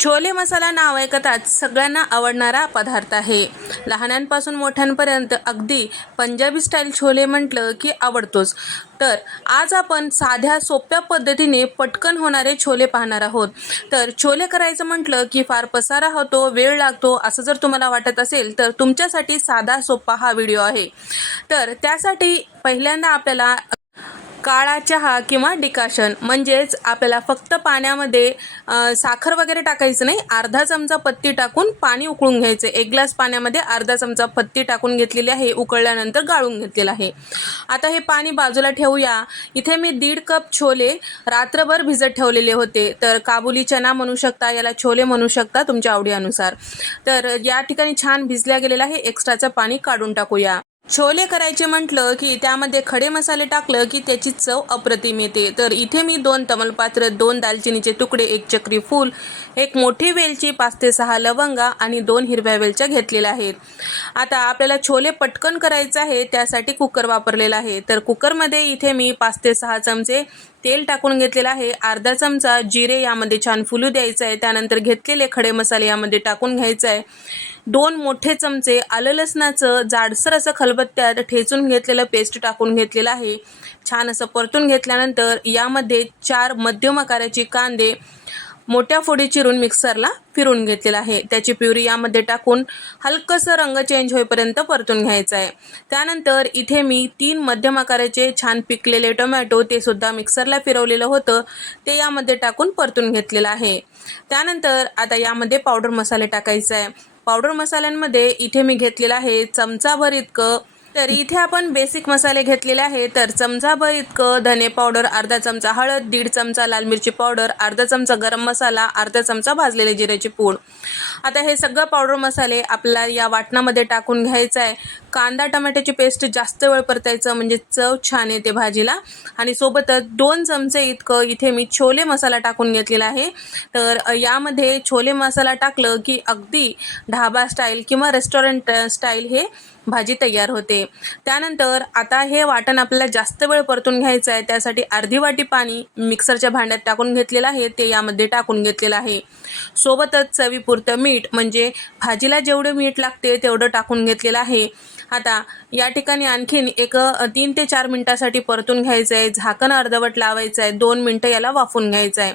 छोले मसाला नाव ऐकताच सगळ्यांना आवडणारा पदार्थ आहे. लहानांपासून मोठ्यांपर्यंत अगदी पंजाबी स्टाईल छोले म्हटलं की आवडतोच. तर आज आपण साध्या सोप्या पद्धतीने पटकन होणारे छोले पाहणार आहोत. तर छोले करायचं म्हटलं की फार पसारा होतो वेळ लागतो असं जर तुम्हाला वाटत असेल तर तुमच्यासाठी साधा सोपा हा व्हिडिओ आहे. तर त्यासाठी पहिल्यांदा आपल्याला काळा चहा किंवा डिकाशन म्हणजेच आपल्याला फक्त पाण्यामध्ये साखर वगैरे टाकायचं नाही अर्धा चमचा पत्ती टाकून पाणी उकळून घ्यायचं. एक ग्लास पाण्यामध्ये अर्धा चमचा पत्ती टाकून घेतलेली आहे उकळल्यानंतर गाळून घेतलेलं आहे. आता हे पाणी बाजूला ठेवूया. इथे मी दीड कप छोले रात्रभर भिजत ठेवलेले होते. तर काबुली चना म्हणू शकता याला छोले म्हणू शकता तुमच्या आवडीनुसार. तर या ठिकाणी छान भिजल्या गेलेलं आहे. एक्स्ट्राचं पाणी काढून टाकूया. छोले करायचे म्हटलं की त्यामध्ये खडे मसाले टाकलं की त्याची चव अप्रतिम येते. तर इथे मी दोन तमलपात्र दोन दालचिनीचे तुकडे एक चक्री फूल एक मोठी वेलची पाच ते सहा लवंगा आणि दोन हिरव्या वेलच्या घेतलेल्या आहेत. आता आपल्याला छोले पटकन करायचं आहे त्यासाठी कुकर वापरलेला आहे. तर कुकरमध्ये इथे मी पाच ते सहा चमचे तेल टाकून घेतलेलं आहे. अर्धा चमचा जिरे यामध्ये छान फुलू द्यायचं आहे. त्यानंतर घेतलेले खडे मसाले यामध्ये टाकून घ्यायचं आहे. दोन मोठे चमचे आलं लसणाचं जाडसर असं खलबत्त्यात ठेचून घेतलेलं पेस्ट टाकून घेतलेलं आहे. छान असं परतून घेतल्यानंतर यामध्ये चार मध्यम आकाराची कांदे मोठ्या फोडी चिरून मिक्सरला फिरून घेतलेला आहे. त्याची प्युरी यामध्ये टाकून हलकंसं रंग चेंज होईपर्यंत परतून घ्यायचं आहे. त्यानंतर इथे मी तीन मध्यम आकाराचे छान पिकलेले टोमॅटो ते सुद्धा मिक्सरला फिरवलेलं होतं. ते यामध्ये टाकून परतून घेतलेलं आहे. त्यानंतर आता यामध्ये पावडर मसाले टाकायचा आहे. पावडर मसाल्यांमध्ये इथे मी घेतलेला आहे चमचाभर इतकं तर इथे आपण बेसिक मसाले घेतलेले आहे. तर चमचाभर इतकं धने पावडर अर्धा चमचा हळद दीड चमचा लाल मिरची पावडर अर्धा चमचा गरम मसाला अर्धा चमचा भाजलेले जिऱ्याची पूड. आता हे सगळं पावडर मसाले आपल्याला या वाटणामध्ये टाकून घ्यायचं आहे. कांदा टमाट्याची पेस्ट जास्त वेळ परतायचं म्हणजे चव छान येते भाजीला. आणि सोबतच दोन चमचे इतकं इथे मी छोले मसाला टाकून घेतलेला आहे. तर यामध्ये छोले मसाला टाकलं की अगदी ढाबा स्टाईल किंवा रेस्टॉरंट स्टाईल हे भाजी तयार होते. त्यानंतर आता हे वाटण आपल्याला जास्त वेळ परतून घ्यायचं आहे. त्यासाठी अर्धी वाटी पाणी मिक्सरच्या भांड्यात टाकून घेतलेलं आहे. ते यामध्ये टाकून घेतलेलं आहे. सोबतच चवीपुरतं मीठ म्हणजे भाजीला जेवढं मीठ लागते तेवढं टाकून घेतलेलं आहे. आता या ठिकाणी आणखीन एक तीन ते चार मिनटासाठी परतून घ्यायचं आहे. झाकण अर्धवट लावायचं आहे. दोन मिनटं याला वाफून घ्यायचं आहे.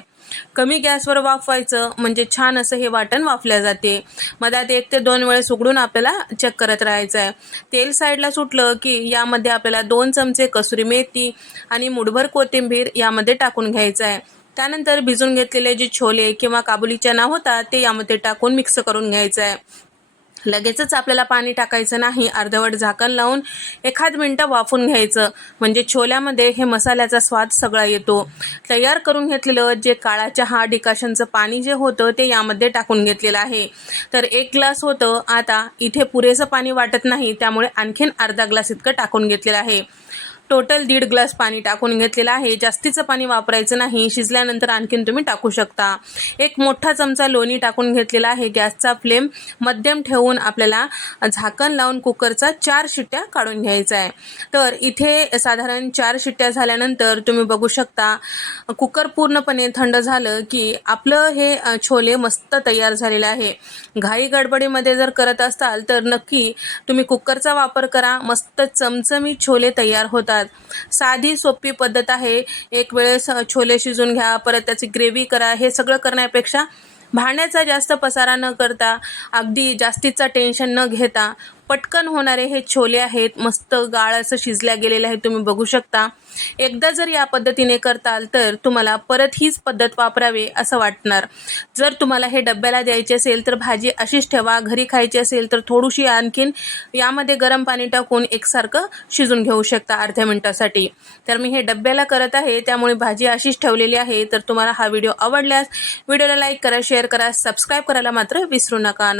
कमी गॅसवर वाफवायचं म्हणजे छान असं हे वाटण वाफल्या जाते. मधात एक ते दोन वेळेस उघडून आपल्याला चेक करत राहायचं आहे तेल साईडला सुटलं की यामध्ये आपल्याला दोन चमचे कसुरी मेथी आणि मुठभर कोथिंबीर यामध्ये टाकून घ्यायचं आहे त्यानंतर भिजून घेतलेले जे छोले किंवा काबुली चना होता ते यामध्ये टाकून मिक्स करून घ्यायचं आहे लगेचच आपल्याला पाणी टाकायचं नाही अर्धवट झाकण लावून एखाद मिनटं वाफून घ्यायचं. म्हणजे छोल्यामध्ये हे मसाल्याचा स्वाद सगळा येतो. तयार करून घेतलेलं जे काळा चहा डिकाशनचं पाणी जे होतं ते यामध्ये टाकून घेतलेलं आहे. तर एक ग्लास होतं. आता इथे पुरेसं पाणी वाटत नाही त्यामुळे आणखीन अर्धा ग्लास इतकं टाकून घेतलेलं आहे. टोटल दीड ग्लास पाणी टाकून घेतलेलं आहे. जास्तीचं पाणी वापरायचं नाही. शिजल्यानंतर आणखीन तुम्ही टाकू शकता. एक मोठा चमचा लोणी टाकून घेतलेला आहे. गॅसचा फ्लेम मध्यम ठेवून आपल्याला झाकण लावून कुकरचा चार शिट्ट्या काढून घ्यायचा आहे. तर इथे साधारण चार शिट्ट्या झाल्यानंतर तुम्ही बघू शकता कुकर पूर्णपणे थंड झालं की आपलं हे छोले मस्त तयार झालेलं आहे. घाई गडबडीमध्ये जर करत असाल तर नक्की तुम्ही कुकरचा वापर करा. मस्त चमचमी छोले तयार होतात. साधी सोपी पद्धत आहे. एक वेळेस छोले शिजून घ्या परत त्याची ग्रेव्ही करा. हे सगळं करण्यापेक्षा भांड्याचा जास्त पसारा न करता अगदी जास्तीचा टेन्शन न घेता पटकन होणारे हे छोले आहेत मस्त गाळ असं शिजल्या गेलेलं आहे तुम्ही बघू शकता. एकदा जर या पद्धतीने करताल तर तुम्हाला परत हीच पद्धत वापरावी असं वाटणार. जर तुम्हाला हे डब्याला द्यायचे असेल तर भाजी अशीच ठेवा घरी खायची असेल तर थोडीशी आणखीन यामध्ये गरम पाणी टाकून एकसारखं शिजून घेऊ शकता अर्ध्या मिनटासाठी. तर मी हे डब्याला करत आहे त्यामुळे भाजी अशीच ठेवलेली आहे तर तुम्हाला हा व्हिडिओ आवडल्यास व्हिडिओला लाईक करा शेअर करा सबस्क्राईब करायला मात्र विसरू नका.